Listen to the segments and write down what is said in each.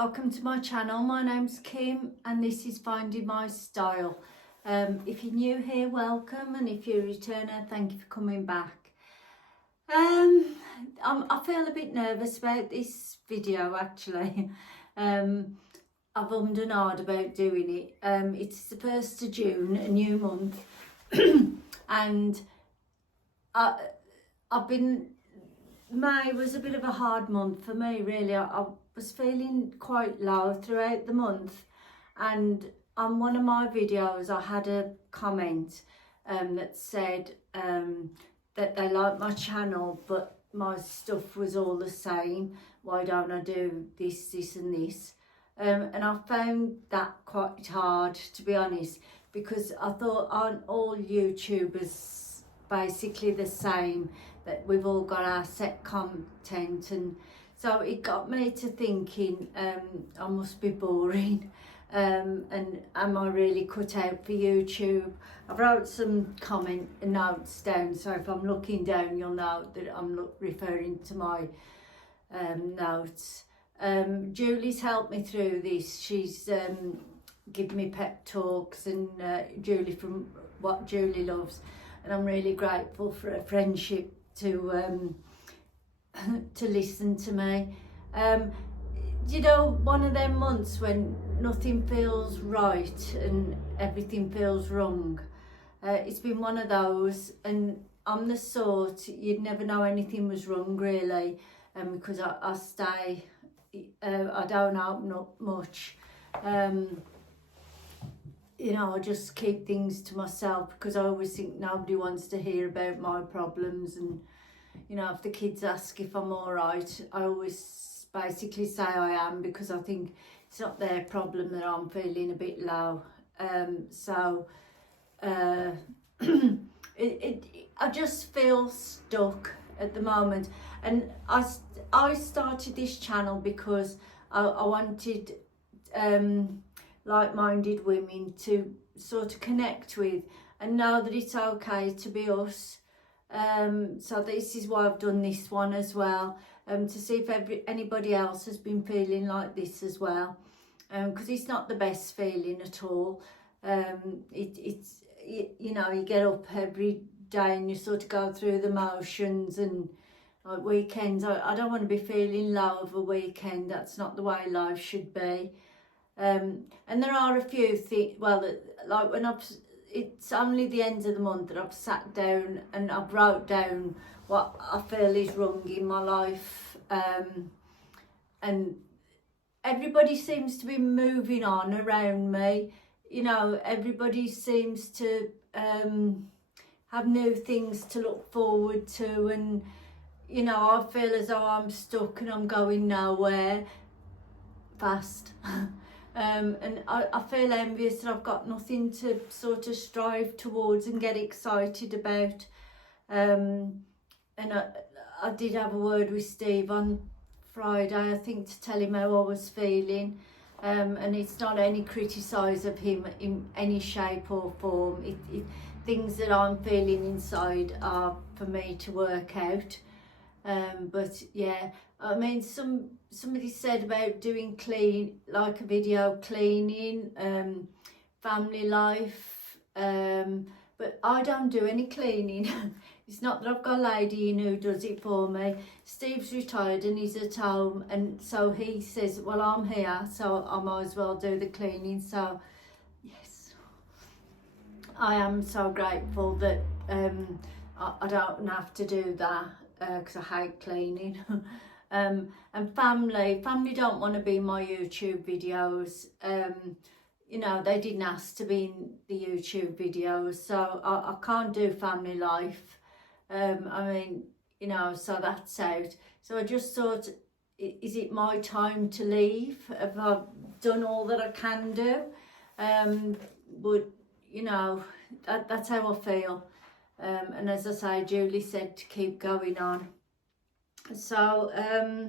welcome to my channel. My name's Kim and this is Finding My Style. If you're new here, welcome, and if you're a returner, thank you for coming back. I feel a bit nervous about this video actually. I've ummed and ahed about doing it. It's the 1st of June, a new month, and May was a bit of a hard month for me really. I was feeling quite low throughout the month, and on one of my videos I had a comment that said that they liked my channel but my stuff was all the same. Why don't I do this and this? And I found that quite hard, to be honest, because I thought, aren't all YouTubers basically the same, that we've all got our set content? And so it got me to thinking, I must be boring, and am I really cut out for YouTube? I wrote some comment notes down, so if I'm looking down you'll know that I'm referring to my notes. Julie's helped me through this. She's given me pep talks, and Julie from What Julie Loves, and I'm really grateful for her friendship to listen to me. You know, one of them months when nothing feels right and everything feels wrong. It's been one of those, and I'm the sort you'd never know anything was wrong really, because I stay, I don't open up much. You know, I just keep things to myself because I always think nobody wants to hear about my problems. And you know, if the kids ask if I'm all right, I always basically say I am, because I think it's not their problem that I'm feeling a bit low. I just feel stuck at the moment, and I started this channel because I wanted like-minded women to sort of connect with and know that it's okay to be us. So this is why I've done this one as well, to see if anybody else has been feeling like this as well, because it's not the best feeling at all. You know, you get up every day and you sort of go through the motions, and like weekends, I don't want to be feeling low of a weekend. That's not the way life should be. And there are a few things, well, like when it's only the end of the month that I've sat down and I've wrote down what I feel is wrong in my life, and everybody seems to be moving on around me. You know, everybody seems to have new things to look forward to, and you know, I feel as though I'm stuck and I'm going nowhere fast. And I feel envious that I've got nothing to sort of strive towards and get excited about. And I did have a word with Steve on Friday, I think, to tell him how I was feeling. And it's not any criticise of him in any shape or form. Things that I'm feeling inside are for me to work out. But yeah, I mean, somebody said about doing like a video cleaning, family life, but I don't do any cleaning. It's not that I've got a lady in who does it for me. Steve's retired and he's at home, and so he says, well, I'm here, so I might as well do the cleaning. So yes, I am so grateful that I don't have to do that, because I hate cleaning. And family don't want to be in my YouTube videos. You know, they didn't ask to be in the YouTube videos, so I can't do family life. I mean, you know, so that's out. So I just thought, is it my time to leave? Have I done all that I can do? But you know, that's how I feel. And as I say, Julie said to keep going on. So I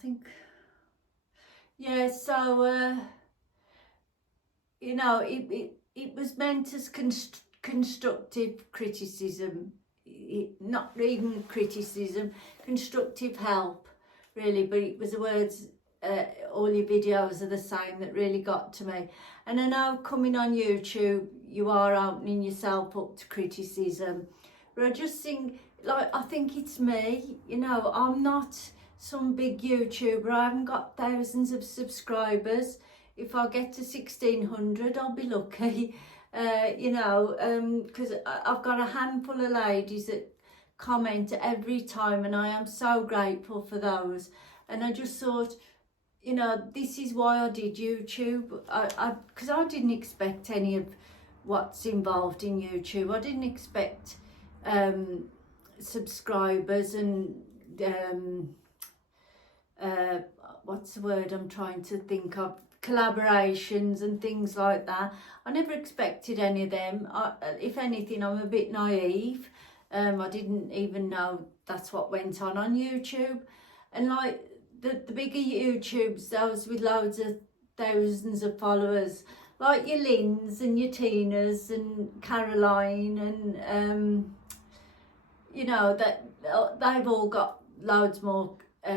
think, yeah, so you know, it was meant as constructive criticism. not even criticism, constructive help, really, but it was the words, all your videos are the same, that really got to me. And I know coming on YouTube, you are opening yourself up to criticism, but I just think, like, I think it's me, you know, I'm not some big YouTuber, I haven't got thousands of subscribers. If I get to 1600, I'll be lucky. You know, because I've got a handful of ladies that comment every time, and I am so grateful for those. And I just thought, you know, this is why I did YouTube. Because I didn't expect any of what's involved in YouTube. I didn't expect subscribers and what's the word I'm trying to think of, collaborations and things like that. I never expected any of them. If anything, I'm a bit naive. I didn't even know that's what went on YouTube. And like the bigger YouTubes, those with loads of thousands of followers, like your Lynn's and your Tina's and Caroline, and you know, that they've all got loads more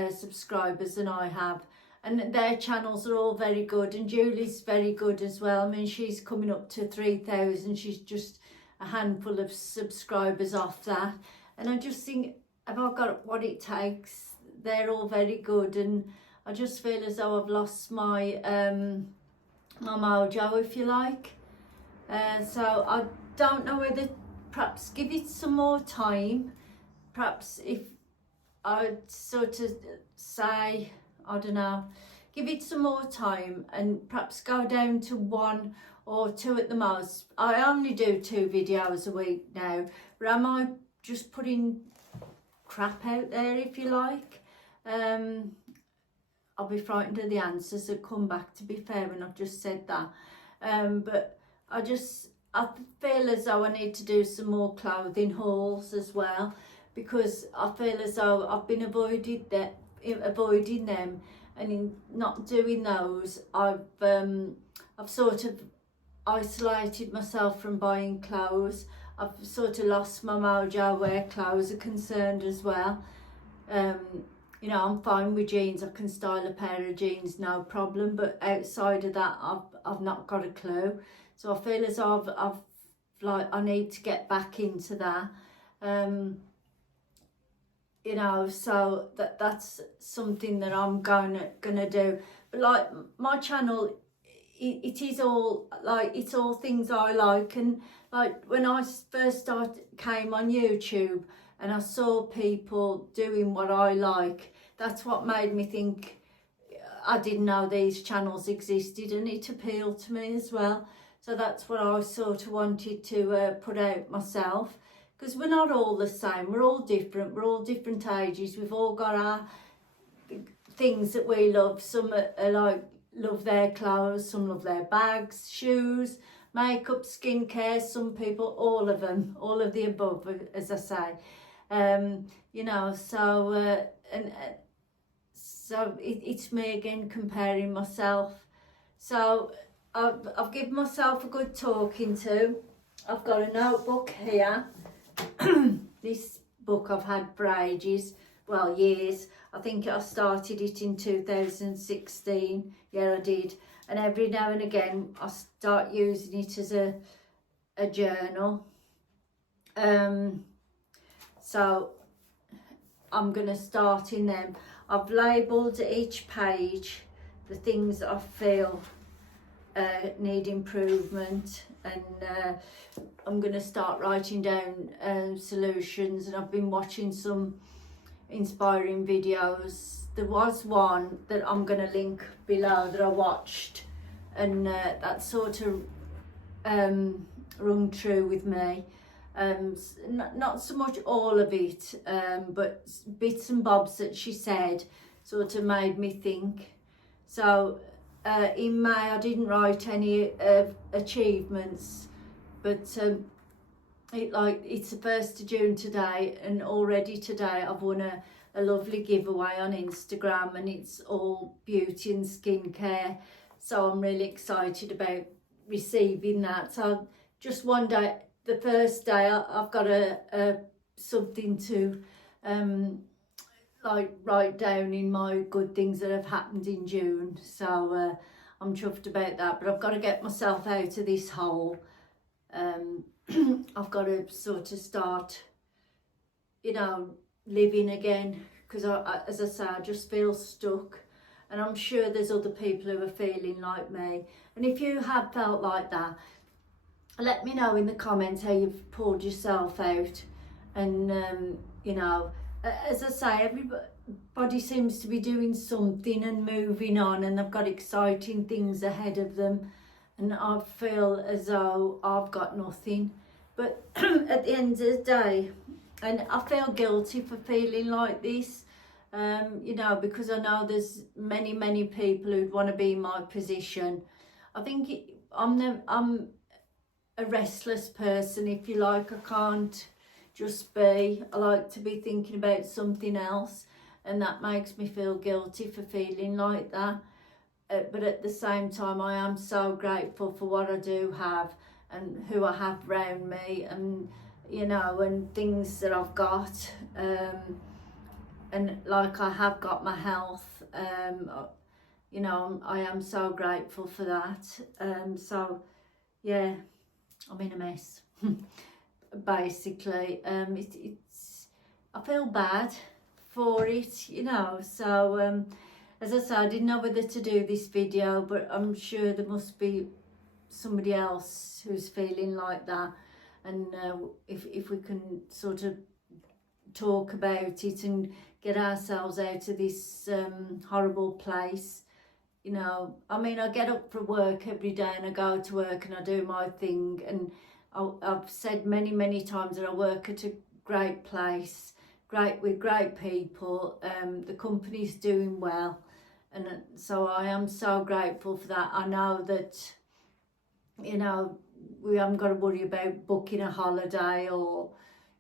subscribers than I have. And their channels are all very good, and Julie's very good as well. I mean, she's coming up to 3,000. She's just a handful of subscribers off that. And I just think, have I got what it takes? They're all very good, and I just feel as though I've lost my my mojo, if you like. So I don't know whether perhaps give it some more time. Perhaps if I'd sort of say, I don't know, give it some more time and perhaps go down to 1 or 2 at the most. I only do 2 videos a week now, but am I just putting crap out there, if you like? I'll be frightened of the answers that come back, to be fair, when I've just said that. But I feel as though I need to do some more clothing hauls as well, because I feel as though I've been avoiding them, and in not doing those, I've sort of isolated myself from buying clothes. I've sort of lost my mojo where clothes are concerned as well. You know, I'm fine with jeans. I can style a pair of jeans, no problem. But outside of that, I've not got a clue. So I feel as though I need to get back into that. You know, so that's something that I'm gonna do. But like my channel, it is all like, it's all things I like. And like when I first came on YouTube and I saw people doing what I like, that's what made me think, I didn't know these channels existed, and it appealed to me as well. So that's what I sort of wanted to put out myself. Because we're not all the same, we're all different, we're all different ages, we've all got our things that we love. Some are like, love their clothes, some love their bags, shoes, makeup, skincare, some people, all of them, all of the above, as I say. You know, so, so it's me again comparing myself. So I've given myself a good talking to. I've got a notebook here. This book I've had for ages, well, years. I think I started it in 2016. Yeah, I did. And every now and again I start using it as a journal. So I'm going to start in them. I've labelled each page the things I feel need improvement, and I'm going to start writing down solutions. And I've been watching some inspiring videos. There was one that I'm going to link below that I watched, and that sort of rung true with me. Not so much all of it, but bits and bobs that she said sort of made me think. So in May I didn't write any achievements, but it's the 1st of June today, and already today I've won a lovely giveaway on Instagram, and it's all beauty and skincare. So I'm really excited about receiving that. So just one day, the first day, I've got a something to like write down in my good things that have happened in June. So I'm chuffed about that, but I've got to get myself out of this hole. I've got to sort of start, you know, living again, because as I say, I just feel stuck, and I'm sure there's other people who are feeling like me. And if you have felt like that, let me know in the comments how you've pulled yourself out. And you know, as I say, everybody seems to be doing something and moving on, and they've got exciting things ahead of them, and I feel as though I've got nothing. But at the end of the day, and I feel guilty for feeling like this, you know, because I know there's many people who'd want to be in my position. I think I'm a restless person, if you like. I can't just be. I like to be thinking about something else, and that makes me feel guilty for feeling like that. But at the same time, I am so grateful for what I do have and who I have around me, and you know, and things that I've got, and like I have got my health, you know, I am so grateful for that. So yeah, I'm in a mess basically. It's I feel bad for it, you know. So as I said, I didn't know whether to do this video, but I'm sure there must be somebody else who's feeling like that, and if we can sort of talk about it and get ourselves out of this horrible place. You know, I mean, I get up for work every day and I go to work and I do my thing, and I've said many times that I work at a great place, with great people. The company's doing well, and so I am so grateful for that. I know that, you know, we haven't got to worry about booking a holiday or,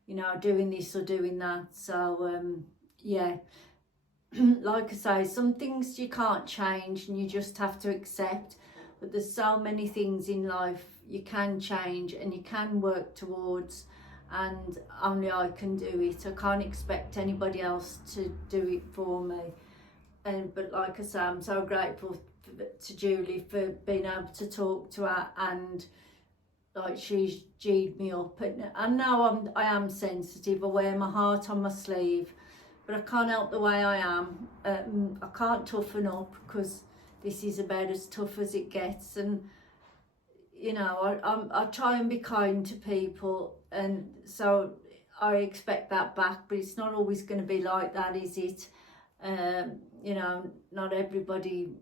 you know, doing this or doing that. So yeah, like I say, some things you can't change and you just have to accept, but there's so many things in life you can change and you can work towards, and only I can do it. I can't expect anybody else to do it for me. But like I say, I'm so grateful to Julie for being able to talk to her, and like she's G'd me up. And I know I am sensitive. I wear my heart on my sleeve, but I can't help the way I am. I can't toughen up, because this is about as tough as it gets. And you know, I try and be kind to people, and so I expect that back, but it's not always going to be like that, is it? You know, not everybody,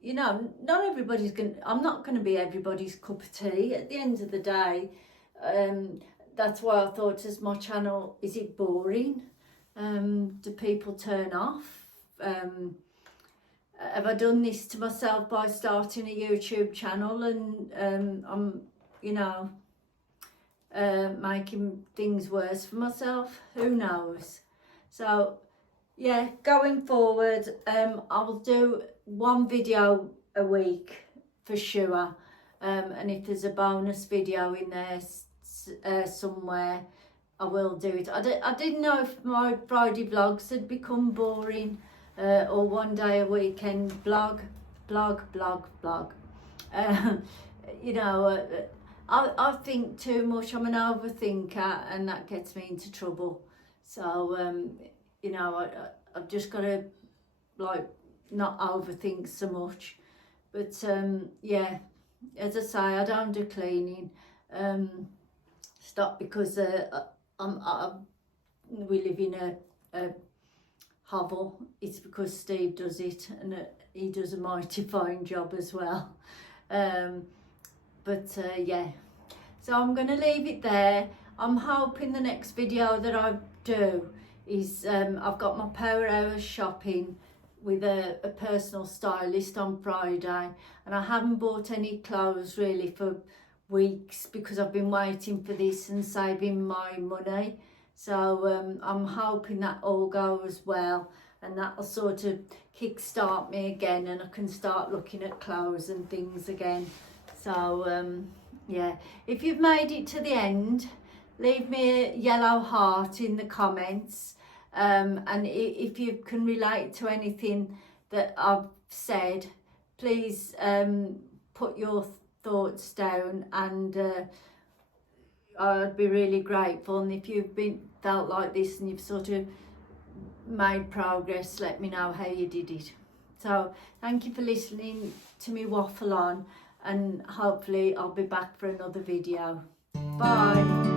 you know, not everybody's going to, I'm not going to be everybody's cup of tea at the end of the day. That's why I thought, as my channel, is it boring? Do people turn off? Have I done this to myself by starting a YouTube channel, and I'm, you know, making things worse for myself? Who knows? So yeah, going forward, I will do one video a week for sure, and if there's a bonus video in there somewhere, I will do it. I didn't know if my Friday vlogs had become boring, or one day a weekend blog. You know, I think too much. I'm an overthinker, and that gets me into trouble. So you know, I've just got to, like, not overthink so much. But yeah, as I say, I don't do cleaning. Stop, because we live in a hovel. It's because Steve does it, and he does a mighty fine job as well. But yeah, so I'm going to leave it there. I'm hoping the next video that I do is, I've got my power hours shopping with a personal stylist on Friday, and I haven't bought any clothes really for weeks, because I've been waiting for this and saving my money. So I'm hoping that all goes well, and that'll sort of kickstart me again, and I can start looking at clothes and things again. So yeah, if you've made it to the end, leave me a yellow heart in the comments, and if you can relate to anything that I've said, please put your thoughts down, and I'd be really grateful. And if you've felt like this and you've sort of made progress, let me know how you did it. So thank you for listening to me waffle on, and hopefully I'll be back for another video. Bye.